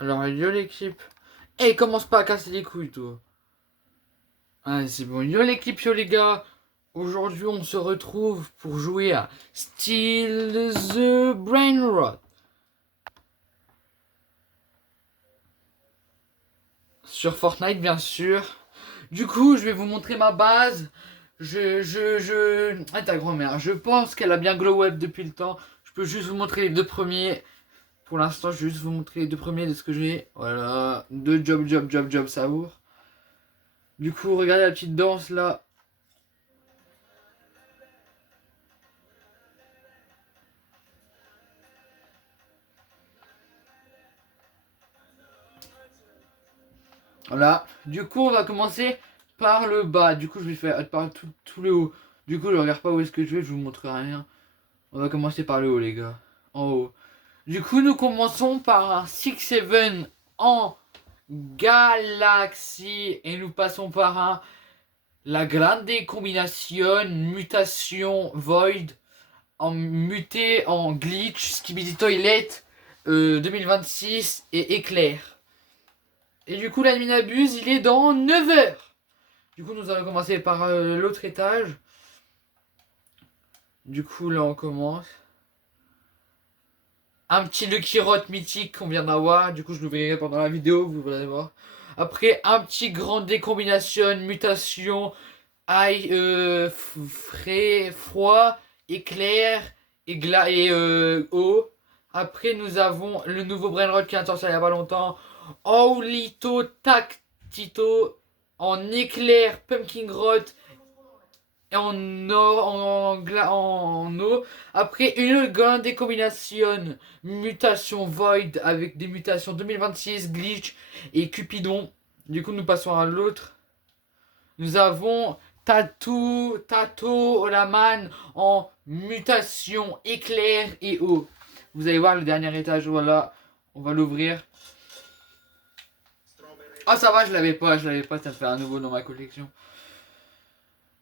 Alors, yo l'équipe. Eh, commence pas à casser les couilles, toi. Ah, c'est bon. Yo l'équipe, yo les gars. Aujourd'hui, on se retrouve pour jouer à Still the Brain Rot. Sur Fortnite, bien sûr. Du coup, je vais vous montrer ma base. Ah, ta grand-mère. Je pense qu'elle a bien glow up depuis le temps. Je peux juste vous montrer les deux premiers. Pour l'instant, je vais juste vous montrer les deux premiers de ce que j'ai. Voilà. Deux job, Saour. Du coup, regardez la petite danse là. Voilà. Du coup, on va commencer par le bas. Du coup, je vais faire par tout le haut. Du coup, je regarde pas où est-ce que je vais, je vous montrerai rien. On va commencer par le haut, les gars. En haut. Du coup, nous commençons par un 6-7 en galaxie. Et nous passons par un la grande combination mutation void en muté en glitch skibidi toilet 2026 et éclair. Et du coup, l'admin abuse, il est dans 9 heures. Du coup, nous allons commencer par l'autre étage. Du coup, là, on commence. Un petit Lucky Rot mythique qu'on vient d'avoir. Du coup, je l'ouvrirai pendant la vidéo, vous allez voir. Après, un petit grand décombination, mutation, ail, frais, froid, éclair et eau. Après, nous avons le nouveau Brainrot qui est sorti il n'y a pas longtemps. Aulito Tactito en éclair, Pumpkin Rot et en eau. Après, une grande décombination mutation Void avec des mutations 2026, Glitch et Cupidon. Du coup, nous passons à l'autre. Nous avons Tato Olaman en mutation éclair et eau. Vous allez voir le dernier étage, voilà. On va l'ouvrir. Ah, ça va, je l'avais pas, ça me fait un nouveau dans ma collection.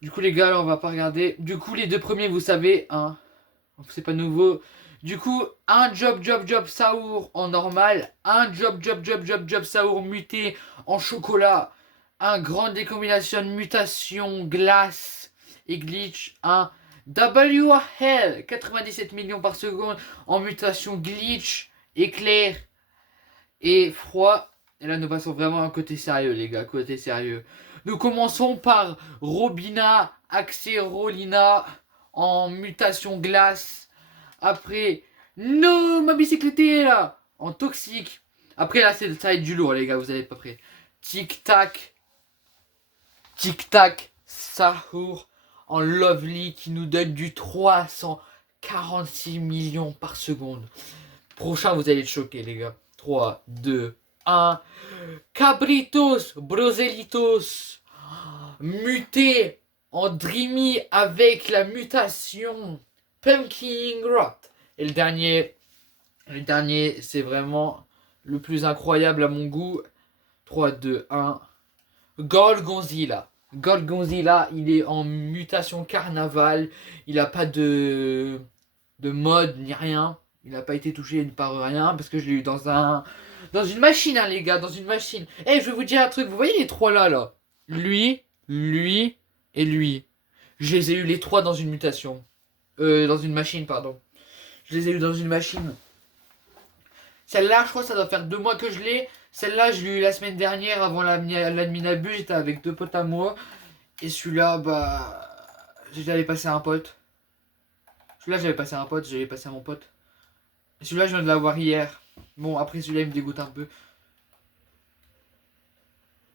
Du coup, les gars, là, on va pas regarder. Du coup, les deux premiers, vous savez, hein, c'est pas nouveau. Du coup, un job Saour en normal, un job Saour muté en chocolat, un grand décombination mutation glace et glitch, un WHL 97 millions par seconde en mutation glitch, éclair et froid. Et là, nous passons vraiment à un côté sérieux, les gars, côté sérieux. Nous commençons par Robina Axerolina en mutation glace. Après, non, ma bicyclette est là en toxique. Après, là, ça va être du lourd, les gars, vous n'êtes pas prêts. Tic tac, Sahur en lovely qui nous donne du 346 millions par seconde. Prochain, vous allez être choqués, les gars. 3, 2, 1. Cabritos, Broselitos, muté en Dreamy avec la mutation Pumpkin Rot. Et le dernier, c'est vraiment le plus incroyable à mon goût. 3, 2, 1. Gorgonzilla. Gorgonzilla, il est en mutation carnaval. Il n'a pas de mode ni rien. Il n'a pas été touché par rien parce que je l'ai eu dans une machine, hein, les gars, dans une machine. Eh, je vais vous dire un truc. Vous voyez les trois là? Lui et lui. Je les ai eu les trois dans une mutation. Dans une machine, pardon. Je les ai eu dans une machine. Celle-là, je crois que ça doit faire 2 mois que je l'ai. Celle-là, je l'ai eu la semaine dernière avant l'admin abus. J'étais avec deux potes à moi. Et celui-là, bah. J'allais passer à un pote. Celui-là, j'avais passé à un pote, j'avais passé à mon pote. Et celui-là, je viens de l'avoir hier. Bon, après, celui-là, il me dégoûte un peu.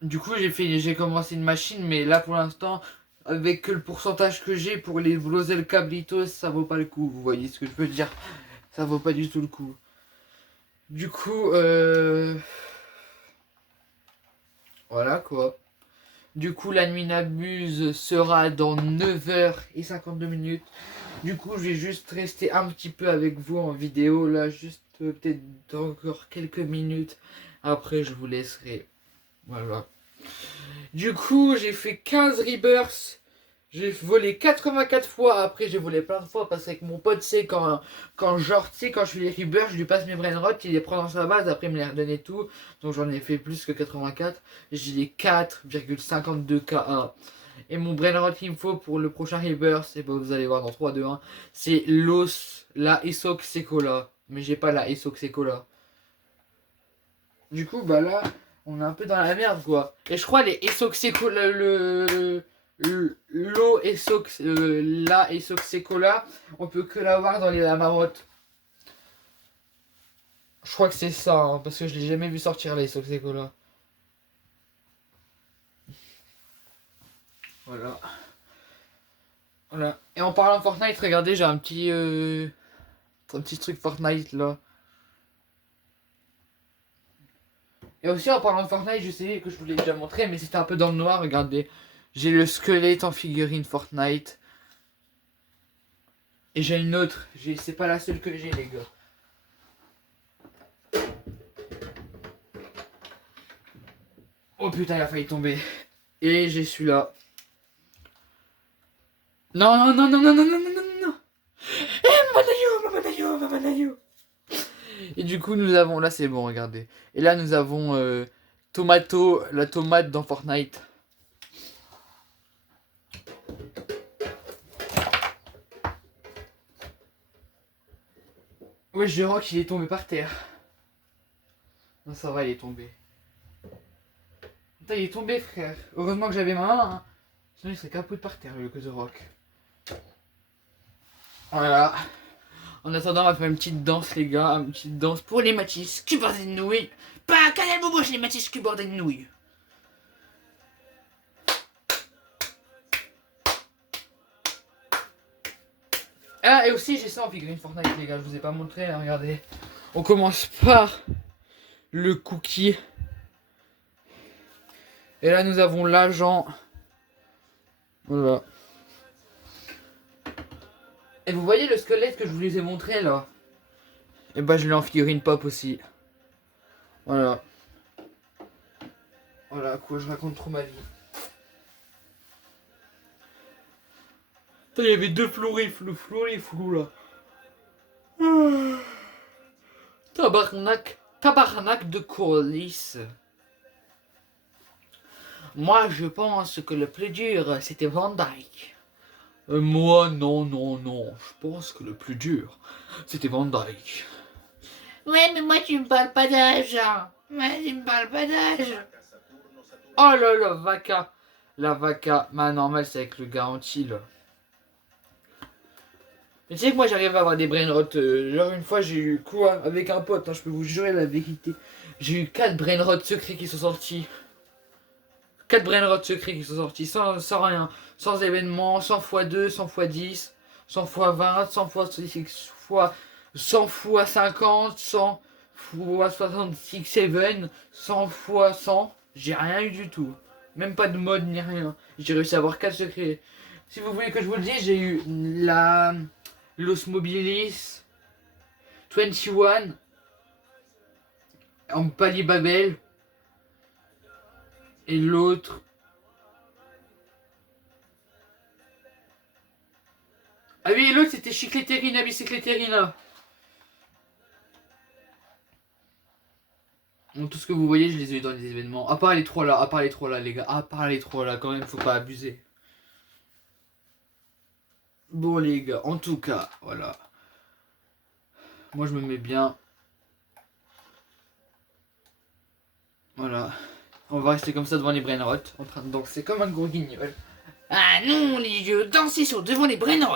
Du coup, j'ai commencé une machine, mais là, pour l'instant, avec le pourcentage que j'ai pour les Vlosel Cablitos, ça vaut pas le coup. Vous voyez ce que je veux dire? Ça vaut pas du tout le coup. Du coup, voilà quoi. Du coup, la nuit n'abuse sera dans 9h52 minutes. Du coup, je vais juste rester un petit peu avec vous en vidéo, là, juste peut-être encore quelques minutes. Après, je vous laisserai. Voilà. Du coup, j'ai fait 15 rebirths. J'ai volé 84 fois, après j'ai volé plein de fois parce qu'avec mon pote, c'est quand genre, tu sais, quand je fais les rebirths, je lui passe mes brainrots, il les prend dans sa base, après il me les redonnait tout, donc j'en ai fait plus que 84, j'ai les 4,52 Ka. Et mon brainrot qu'il me faut pour le prochain rebirth, et ben vous allez voir dans 3, 2, 1, c'est la Esok Sekola, mais j'ai pas la Esok Sekola. Du coup, bah là, on est un peu dans la merde, quoi. Et je crois les Esoxecola, l'eau Esox, la Esoxecola, on peut que l'avoir dans les Lamarottes. Je crois que c'est ça, hein, parce que je l'ai jamais vu sortir la Esoxecola. Voilà. Voilà. Et en parlant de Fortnite, regardez, j'ai un petit truc Fortnite là. Et aussi en parlant de Fortnite, je sais que je vous l'ai déjà montré, mais c'était un peu dans le noir, regardez. J'ai le squelette en figurine Fortnite. Et j'ai une autre, c'est pas la seule que j'ai les gars. Oh putain, il a failli tomber. Et j'ai celui-là. Non, non, non, non, non, non, non, non, non, non. Mamanayo, Mamanayo, Mamanayo. Et du coup, nous avons, là c'est bon, regardez. Et là, nous avons Tomato, la tomate dans Fortnite. Ouais, je rock, il est tombé par terre. Non, ça va, il est tombé. Putain, il est tombé, frère. Heureusement que j'avais ma main, hein. Sinon, il serait capoté par terre, le que The Rock. Voilà. En attendant, on va faire une petite danse, les gars. Une petite danse pour les Matisse qui bordent des nouilles. Pas canal bobo, les Matisse qui bordent des nouilles. Ah, et aussi, j'ai ça en figurine Fortnite, les gars. Je vous ai pas montré, hein, regardez. On commence par le cookie. Et là, nous avons l'agent. Voilà. Et vous voyez le squelette que je vous les ai montré là? Et bah, je l'ai en figurine pop aussi. Voilà. Voilà, quoi, je raconte trop ma vie. Putain, il y avait deux floriflous là. Tabarnak de colis. Moi, je pense que le plus dur, c'était Van Dyke. Moi, non, non, non. Je pense que le plus dur, c'était Van Dyke. Ouais, mais moi, tu me parles pas d'âge. Moi, tu me parles pas d'âge. Oh là là, vaca. La vaca. Ma normale, c'est avec le garantie, là. Mais tu sais que moi, j'arrive à avoir des brainrots. Genre, une fois, j'ai eu quoi? Avec un pote, hein, je peux vous jurer la vérité. J'ai eu 4 brainrots secrets qui sont sortis. 4 brainrots secrets qui sont sortis sans rien. Sans événement, 100 x 2, 100 x 10, 100 x 20, 100 x 100 x 50, 100 x 66 7, 100 x 100. J'ai rien eu du tout. Même pas de mode ni rien. J'ai réussi à avoir 4 secrets. Si vous voulez que je vous le dise, j'ai eu Los Mobilis 21 en Palibabel. Et l'autre. Ah oui, et l'autre c'était Chicleterina, Bicycleterina. Donc, tout ce que vous voyez, je les ai eu dans les événements. À part les trois là, les gars. À part les trois là, quand même, faut pas abuser. Bon, les gars, en tout cas, voilà. Moi, je me mets bien. Voilà. On va rester comme ça devant les brainrots, en train de danser comme un gros guignol. Ah non, les yeux, danser sur devant les brainrots.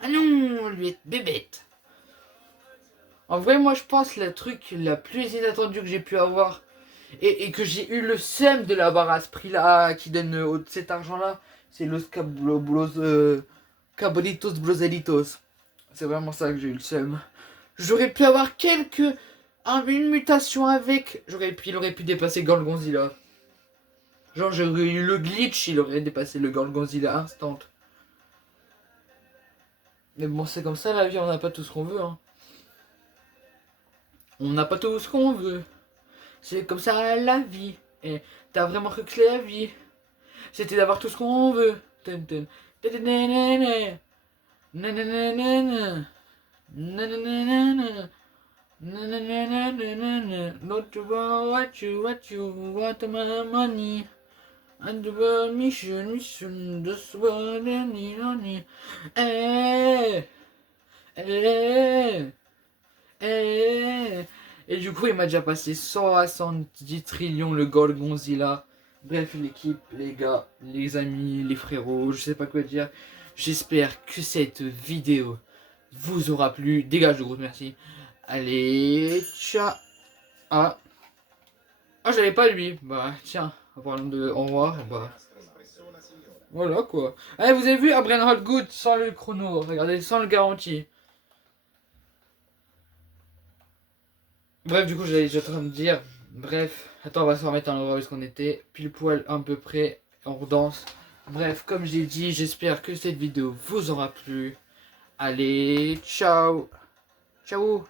Ah non, lui être bébête. En vrai, moi, je pense le truc la plus inattendue que j'ai pu avoir et que j'ai eu le seum de l'avoir à ce prix-là, qui donne cet argent-là, c'est Los Cabritos Broselitos. C'est vraiment ça que j'ai eu le seum. J'aurais pu avoir une mutation avec. Il aurait pu dépasser Gorgonzilla. Genre, j'aurais eu le glitch, il aurait dépassé le Gorgonzilla instant. Mais bon, c'est comme ça la vie, on n'a pas tout ce qu'on veut, hein. On n'a pas tout ce qu'on veut. C'est comme ça la vie. Et t'as vraiment cru que c'est la vie? C'était d'avoir tout ce qu'on veut. Nananana. Nananana. Nananana. Nananana. Not about what you want my money. And the mission, just what I need. Eh, eh, eh. Et du coup, il m'a déjà passé 170 trillions le Gorgonzilla. Bref, l'équipe, les gars, les amis, les frérots, je sais pas quoi dire. J'espère que cette vidéo vous aura plu. Dégage de gros merci. Allez, ciao. Ah, j'avais pas lui. Bah, tiens, en parlant de au revoir, bah. Voilà quoi. Allez, vous avez vu un Brainhold Good sans le chrono. Regardez, sans le garantie. Bref, du coup, j'allais déjà en train de dire. Bref, attends, on va se remettre en endroit où est-ce qu'on était. Pile poil, à peu près, on redanse. Bref, comme j'ai dit, j'espère que cette vidéo vous aura plu. Allez, ciao. Ciao.